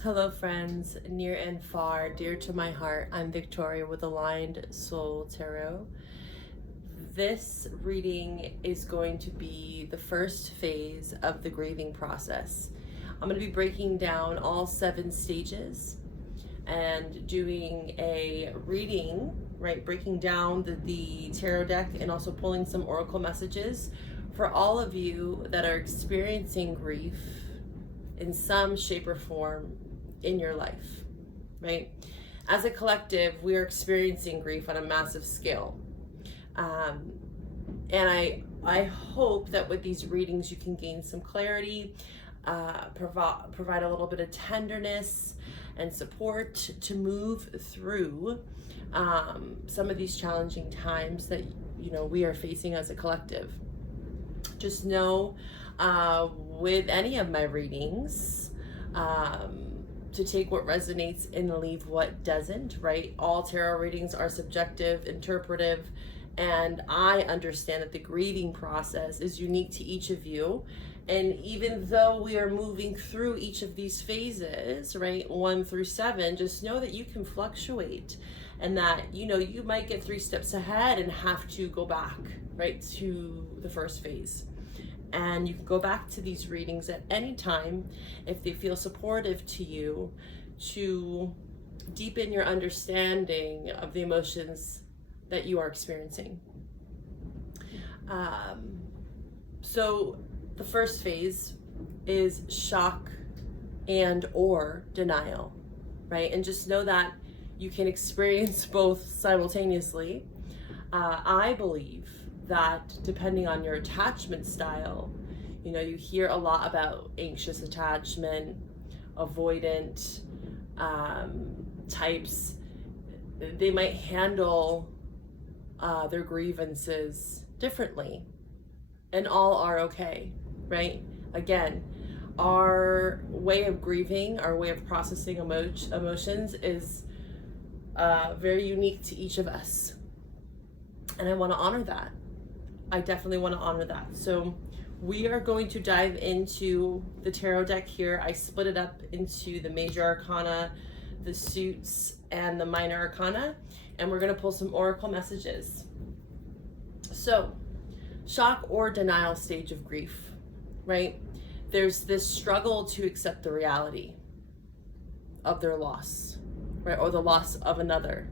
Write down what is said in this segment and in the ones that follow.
Hello friends, near and far, dear to my heart. I'm Victoria with Aligned Soul Tarot. This reading is going to be the first phase of the grieving process. I'm going to be breaking down all 7 stages and doing a reading, right? Breaking down the tarot deck and also pulling some oracle messages for all of you that are experiencing grief in some shape or form in your life, right? As a collective, we are experiencing grief on a massive scale. And I hope that with these readings you can gain some clarity, provide a little bit of tenderness and support to move through some of these challenging times that we are facing as a collective. Just know with any of my readings, to take what resonates and leave what doesn't, right? All tarot readings are subjective, interpretive, and I understand that the grieving process is unique to each of you. And even though we are moving through each of these phases, right, 1 through 7, just know that you can fluctuate and that, you might get 3 steps ahead and have to go back, right, to the first phase. And you can go back to these readings at any time if they feel supportive to you to deepen your understanding of the emotions that you are experiencing. So the first phase is shock and or denial, right? And just know that you can experience both simultaneously. I believe that depending on your attachment style, you hear a lot about anxious attachment, avoidant types. They might handle their grievances differently, and all are okay, right? Again, our way of grieving, our way of processing emotions is very unique to each of us, and I want to honor that. I definitely want to honor that. So we are going to dive into the tarot deck here. I split it up into the major arcana, the suits, and the minor arcana, and we're going to pull some oracle messages. So, shock or denial stage of grief, right? There's this struggle to accept the reality of their loss, right? Or the loss of another.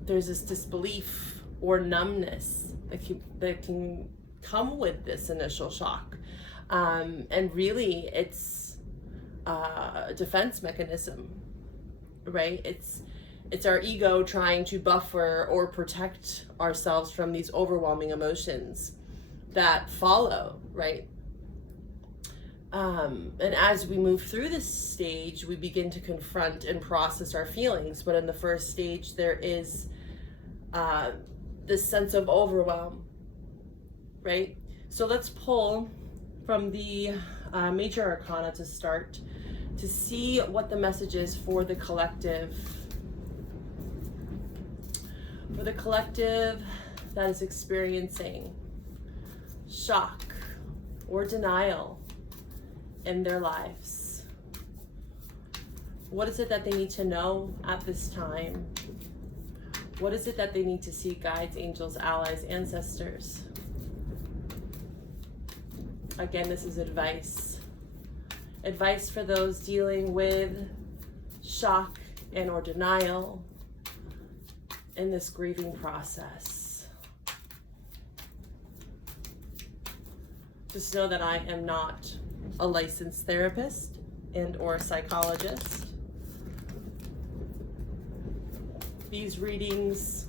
There's this disbelief or numbness that can come with this initial shock. And really it's a defense mechanism, right? It's our ego trying to buffer or protect ourselves from these overwhelming emotions that follow, right? And as we move through this stage, we begin to confront and process our feelings. But in the first stage, there is this sense of overwhelm, right? So let's pull from the major arcana to start to see what the message is for the collective. For the collective that is experiencing shock or denial in their lives. What is it that they need to know at this time? What is it that they need to see? Guides, angels, allies, ancestors. Again, this is advice. Advice for those dealing with shock and or denial in this grieving process. Just know that I am not a licensed therapist and or psychologist. These readings,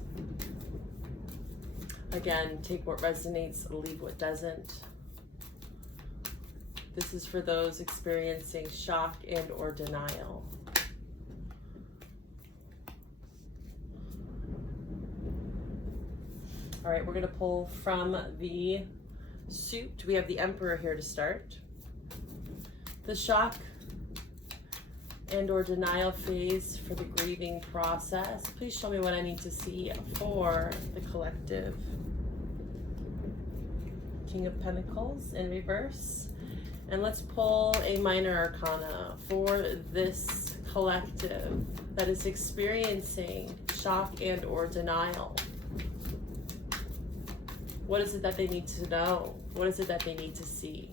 again, take what resonates, leave what doesn't. This is for those experiencing shock and or denial. All right, we're going to pull from the suit. We have the Emperor here to start. The shock and or denial phase for the grieving process. Please show me what I need to see for the collective. King of Pentacles in reverse And let's pull a minor arcana for this collective that is experiencing shock and or denial. What is it that they need to know? What is it that they need to see?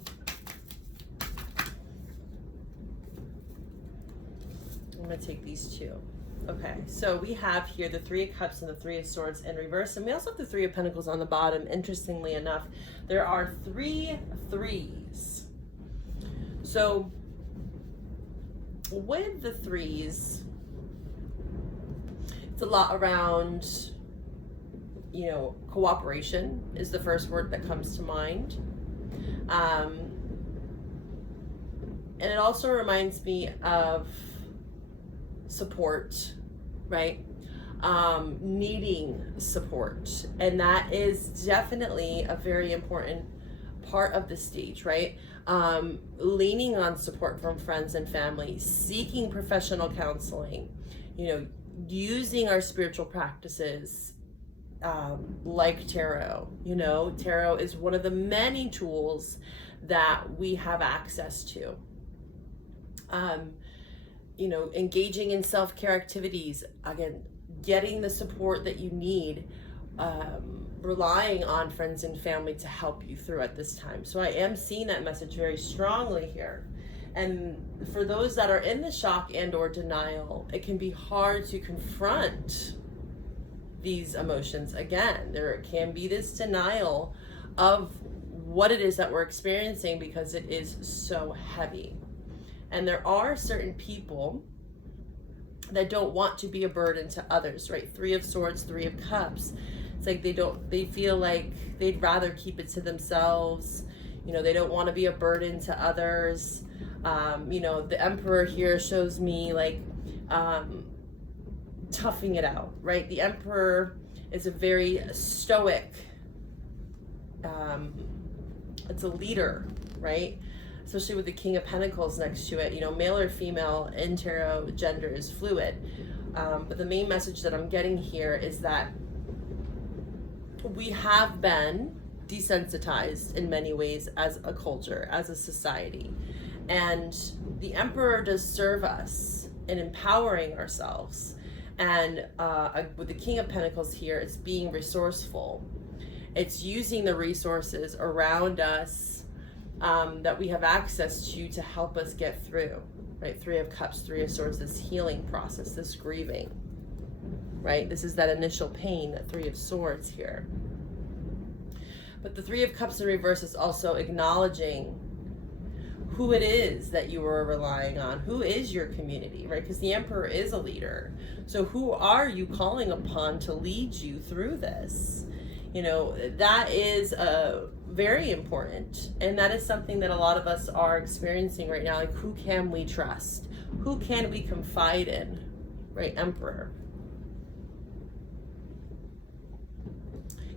I'm going to take these two. Okay, so we have here the Three of Cups and the Three of Swords in reverse, and we also have the Three of Pentacles on the bottom. Interestingly enough, there are 3 threes. So with the threes, it's a lot around, you know, cooperation is the first word that comes to mind. And it also reminds me of support, right? Needing support. And that is definitely a very important part of the stage, right? Leaning on support from friends and family, seeking professional counseling, you know, using our spiritual practices, like tarot. You know, tarot is one of the many tools that we have access to. You know, engaging in self-care activities, again, getting the support that you need, relying on friends and family to help you through at this time. So I am seeing that message very strongly here. And for those that are in the shock and or denial, it can be hard to confront these emotions. Again, there can be this denial of what it is that we're experiencing because it is so heavy. And there are certain people that don't want to be a burden to others, right? Three of Swords, Three of Cups. It's like they feel like they'd rather keep it to themselves. You know, they don't want to be a burden to others. You know, the Emperor here shows me like toughing it out, right? The Emperor is a very stoic, it's a leader, right? Especially with the King of Pentacles next to it. You know, male or female in tarot, gender is fluid. But the main message that I'm getting here is that we have been desensitized in many ways as a culture, as a society. And the Emperor does serve us in empowering ourselves. And with the King of Pentacles here, it's being resourceful. It's using the resources around us that we have access to help us get through, right? Three of Cups, Three of Swords, this healing process, this grieving, right? This is that initial pain, that Three of Swords here. But the Three of Cups in reverse is also acknowledging who it is that you are relying on. Who is your community, right? Because the Emperor is a leader. So who are you calling upon to lead you through this? You know, that is very important. And that is something that a lot of us are experiencing right now. Like, who can we trust? Who can we confide in, right? Emperor.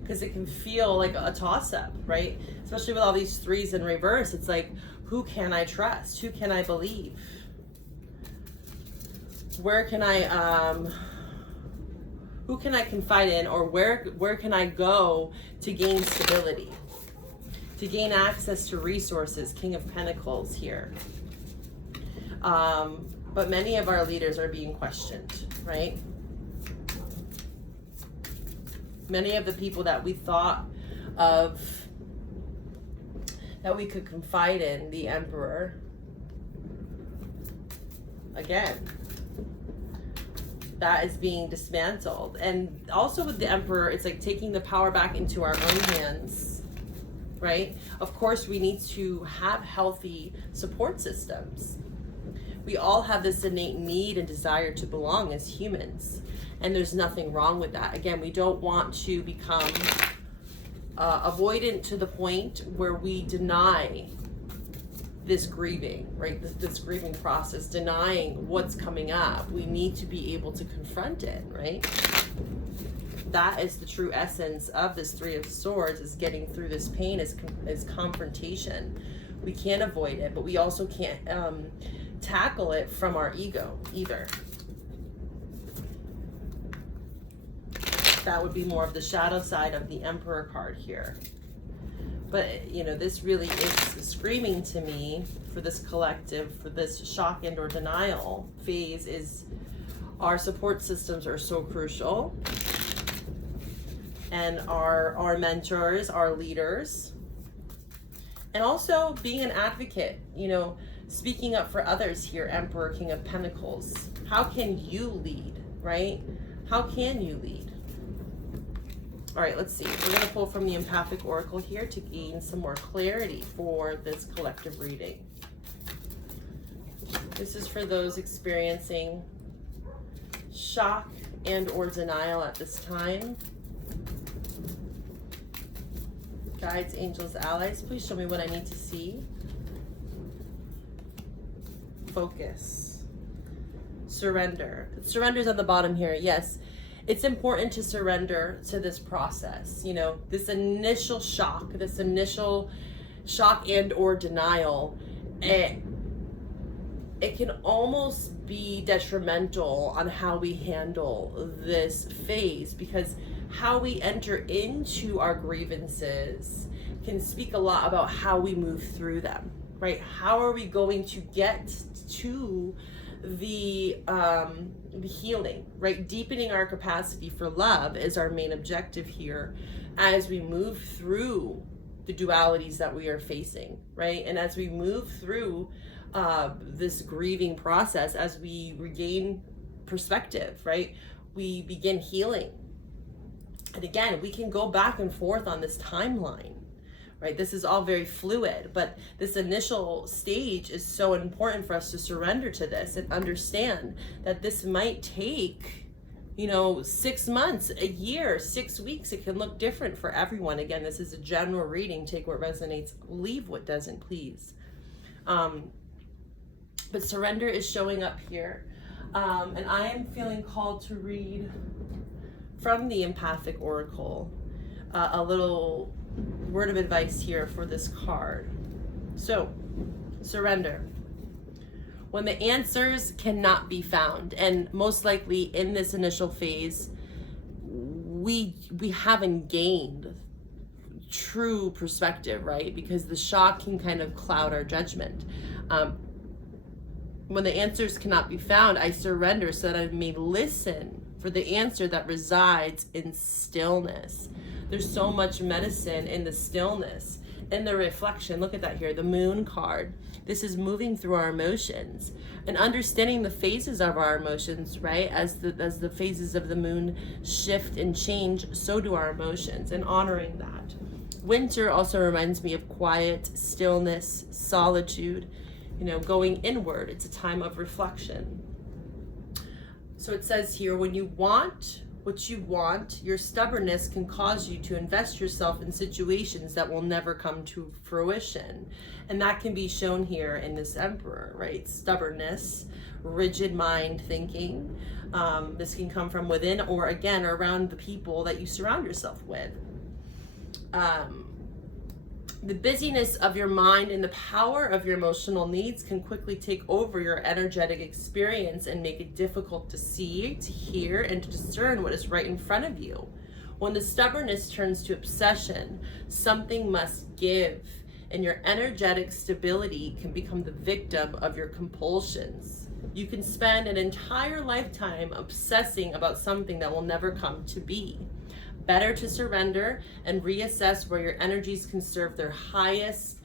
Because it can feel like a toss-up, right? Especially with all these threes in reverse. It's like, who can I trust? Who can I believe? Where can I, who can I confide in, or where can I go to gain stability? To gain access to resources, King of Pentacles here. But many of our leaders are being questioned, right? Many of the people that we thought of that we could confide in, the Emperor, again, that is being dismantled. And also with the Emperor, it's like taking the power back into our own hands, right? Of course, we need to have healthy support systems. We all have this innate need and desire to belong as humans. And there's nothing wrong with that. Again, we don't want to become avoidant to the point where we deny this grieving, right? This grieving process, denying what's coming up. We need to be able to confront it, right? That is the true essence of this Three of Swords, is getting through this pain, is confrontation. We can't avoid it, but we also can't tackle it from our ego either. That would be more of the shadow side of the Emperor card here. But, you know, this really is screaming to me for this collective, for this shock and or denial phase, is our support systems are so crucial. And our mentors, our leaders, and also being an advocate, you know, speaking up for others here, Emperor, King of Pentacles. How can you lead, right? How can you lead? All right, let's see. We're going to pull from the Empathic Oracle here to gain some more clarity for this collective reading. This is for those experiencing shock and or denial at this time. Guides, angels, allies, please show me what I need to see. Focus. Surrender. Surrender's on the bottom here. Yes, it's important to surrender to this process. You know, this initial shock and or denial, it can almost be detrimental on how we handle this phase, because how we enter into our grievances can speak a lot about how we move through them, right? How are we going to get to the healing, right? Deepening our capacity for love is our main objective here as we move through the dualities that we are facing, right? And as we move through this grieving process, as we regain perspective, right? We begin healing. And again, we can go back and forth on this timeline, right? This is all very fluid, but this initial stage is so important for us to surrender to this and understand that this might take, you know, 6 months, a year, 6 weeks. It can look different for everyone. Again, this is a general reading. Take what resonates, leave what doesn't, please. But surrender is showing up here. And I am feeling called to read from the Empathic Oracle a little word of advice here for this card. So, surrender. When the answers cannot be found, and most likely in this initial phase, we haven't gained true perspective, right? Because the shock can kind of cloud our judgment. When the answers cannot be found, I surrender so that I may listen for the answer that resides in stillness. There's so much medicine in the stillness, in the reflection. Look at that here, the Moon card. This is moving through our emotions and understanding the phases of our emotions, right? As the phases of the moon shift and change, so do our emotions, and honoring that. Winter also reminds me of quiet, stillness, solitude, you know, going inward. It's a time of reflection. So it says here, when you want what you want, your stubbornness can cause you to invest yourself in situations that will never come to fruition. And that can be shown here in this Emperor, right? Stubbornness, rigid mind thinking. This can come from within or again around the people that you surround yourself with. The busyness of your mind and the power of your emotional needs can quickly take over your energetic experience and make it difficult to see, to hear, and to discern what is right in front of you. When the stubbornness turns to obsession, something must give, and your energetic stability can become the victim of your compulsions. You can spend an entire lifetime obsessing about something that will never come to be. Better to surrender and reassess where your energies can serve their highest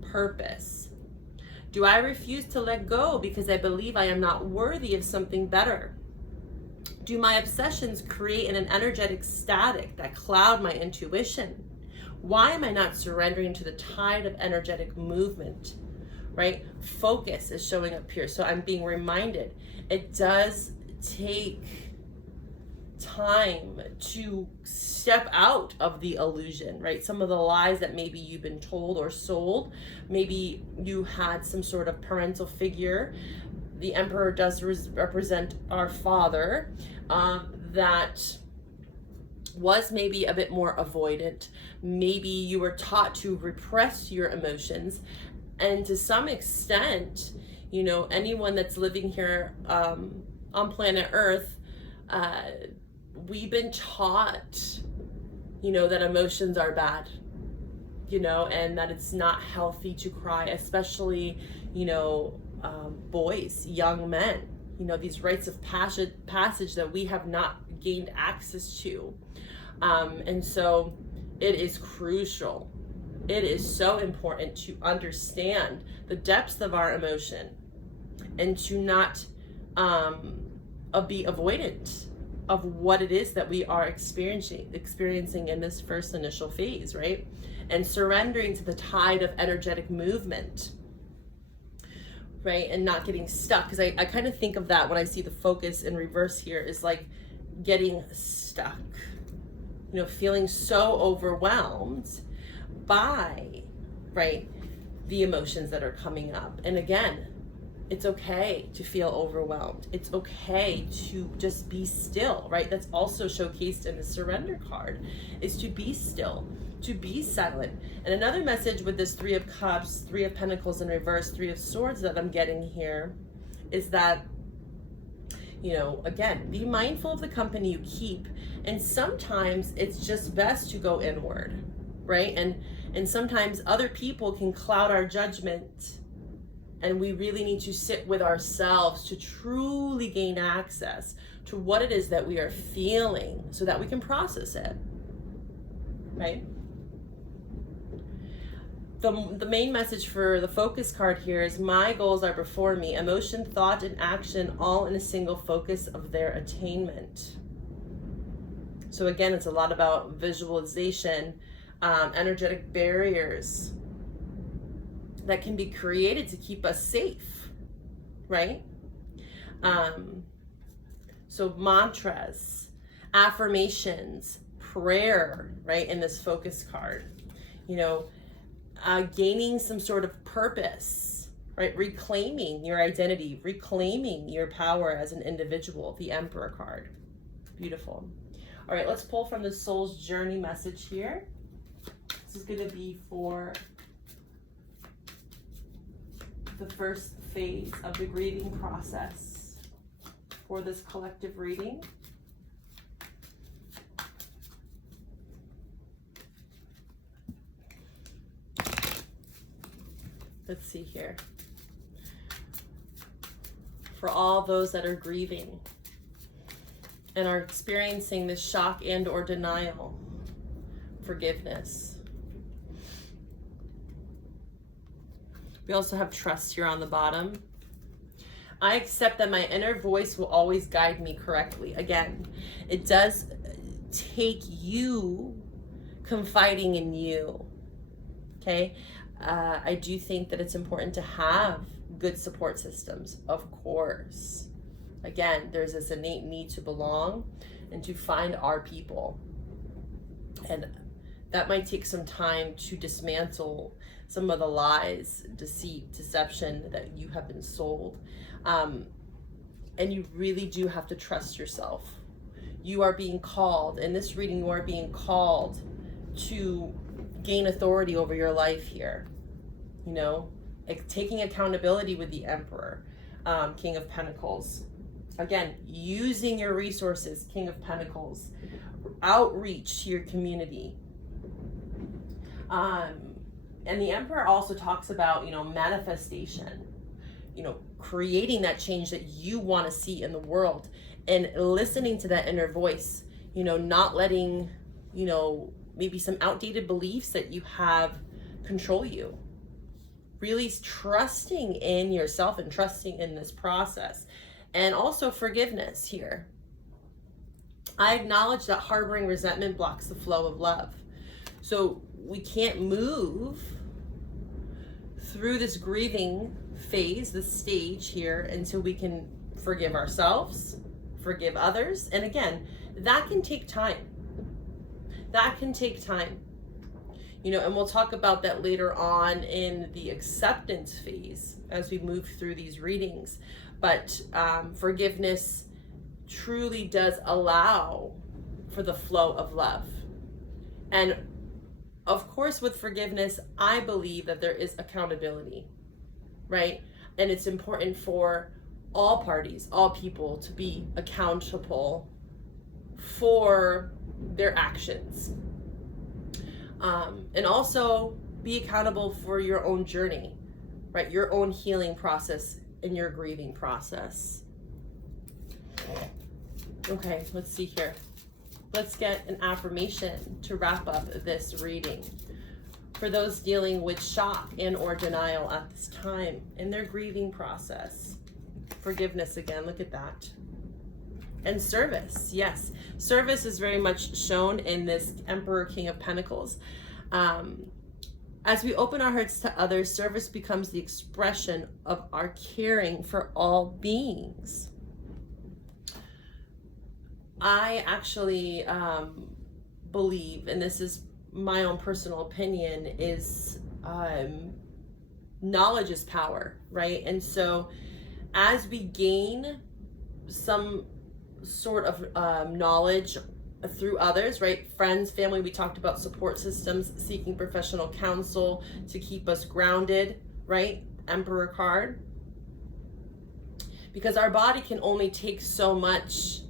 purpose. Do I refuse to let go because I believe I am not worthy of something better? Do my obsessions create an energetic static that cloud my intuition? Why am I not surrendering to the tide of energetic movement? Right? Focus is showing up here. So I'm being reminded it does take time to step out of the illusion, right? Some of the lies that maybe you've been told or sold, maybe you had some sort of parental figure. The Emperor does represent our father, that was maybe a bit more avoidant. Maybe you were taught to repress your emotions, and to some extent, you know, anyone that's living here on planet Earth, we've been taught, you know, that emotions are bad. and that it's not healthy to cry, especially, boys, young men, these rites of passage that we have not gained access to. And so it is crucial. It is so important to understand the depths of our emotion and to not be avoidant of what it is that we are experiencing in this first initial phase, right? And surrendering to the tide of energetic movement, right? And not getting stuck. Because I kind of think of that when I see the focus in reverse here is like getting stuck, feeling so overwhelmed by, right, the emotions that are coming up. And again, it's okay to feel overwhelmed. It's okay to just be still, right? That's also showcased in the surrender card, is to be still, to be silent. And another message with this 3 of Cups, 3 of Pentacles in reverse, 3 of Swords that I'm getting here is that, again, be mindful of the company you keep. And sometimes it's just best to go inward, right? And sometimes other people can cloud our judgment. And we really need to sit with ourselves to truly gain access to what it is that we are feeling so that we can process it, right? The main message for the focus card here is my goals are before me, emotion, thought, and action, all in a single focus of their attainment. So again, it's a lot about visualization, energetic barriers that can be created to keep us safe, right? So mantras, affirmations, prayer, right, in this focus card, gaining some sort of purpose, right? Reclaiming your identity, reclaiming your power as an individual, the Emperor card. Beautiful. All right, let's pull from the Soul's Journey message here. This is going to be for the first phase of the grieving process for this collective reading. Let's see here. For all those that are grieving and are experiencing this shock and or denial, forgiveness. We also have trust here on the bottom. I accept that my inner voice will always guide me correctly. Again, it does take you confiding in you, okay? I do think that it's important to have good support systems, of course. Again, there's this innate need to belong and to find our people. And that might take some time to dismantle some of the lies, deceit, deception that you have been sold. And you really do have to trust yourself. You are being called, in this reading, you are being called to gain authority over your life here. Like taking accountability with the Emperor, King of Pentacles. Again, using your resources, King of Pentacles. Outreach to your community. And the Emperor also talks about, manifestation, creating that change that you want to see in the world and listening to that inner voice, not letting, maybe some outdated beliefs that you have control you. Really trusting in yourself and trusting in this process. And also forgiveness here. I acknowledge that harboring resentment blocks the flow of love. So we can't move through this grieving phase, this stage here, until we can forgive ourselves, forgive others. And again, that can take time. That can take time. And we'll talk about that later on in the acceptance phase as we move through these readings. But forgiveness truly does allow for the flow of love. And of course, with forgiveness, I believe that there is accountability, right? And it's important for all parties, all people to be accountable for their actions. And also be accountable for your own journey, right? Your own healing process and your grieving process. Okay, let's see here. Let's get an affirmation to wrap up this reading. For those dealing with shock and or denial at this time in their grieving process. Forgiveness again, look at that. And service, yes. Service is very much shown in this Emperor, King of Pentacles. As we open our hearts to others, service becomes the expression of our caring for all beings. I actually believe, and this is my own personal opinion, is knowledge is power, right? And so as we gain some sort of knowledge through others, right? Friends, family, we talked about support systems, seeking professional counsel to keep us grounded, right? Emperor card. Because our body can only take so much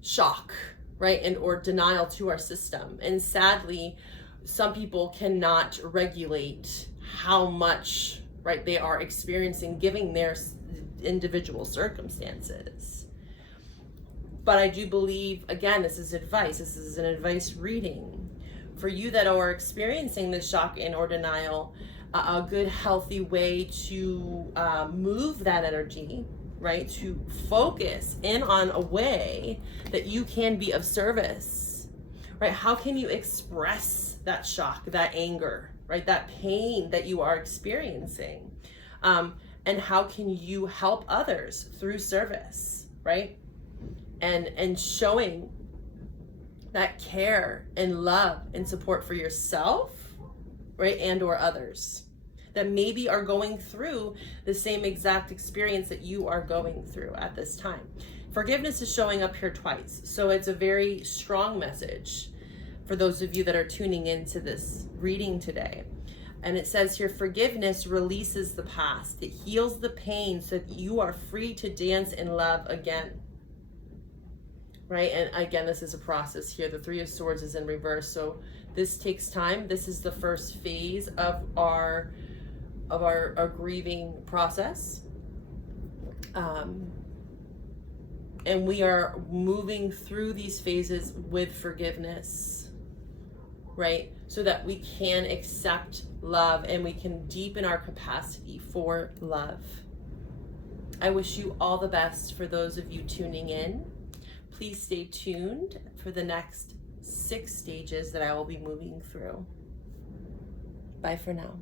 shock, right? And or denial to our system. And sadly, some people cannot regulate how much, right, they are experiencing given their individual circumstances. But I do believe, again, this is advice. This is an advice reading. For you that are experiencing this shock and or denial, a good healthy way to move that energy, right? To focus in on a way that you can be of service, right? How can you express that shock, that anger, right? That pain that you are experiencing? And how can you help others through service, right? And showing that care and love and support for yourself, right? And or others that maybe are going through the same exact experience that you are going through at this time. Forgiveness is showing up here twice. So it's a very strong message for those of you that are tuning into this reading today. And it says here, forgiveness releases the past. It heals the pain so that you are free to dance in love again. Right? And again, this is a process here. The Three of Swords is in reverse. So this takes time. This is the first phase of our grieving process. And we are moving through these phases with forgiveness, right? So that we can accept love and we can deepen our capacity for love. I wish you all the best for those of you tuning in. Please stay tuned for the next 6 stages that I will be moving through. Bye for now.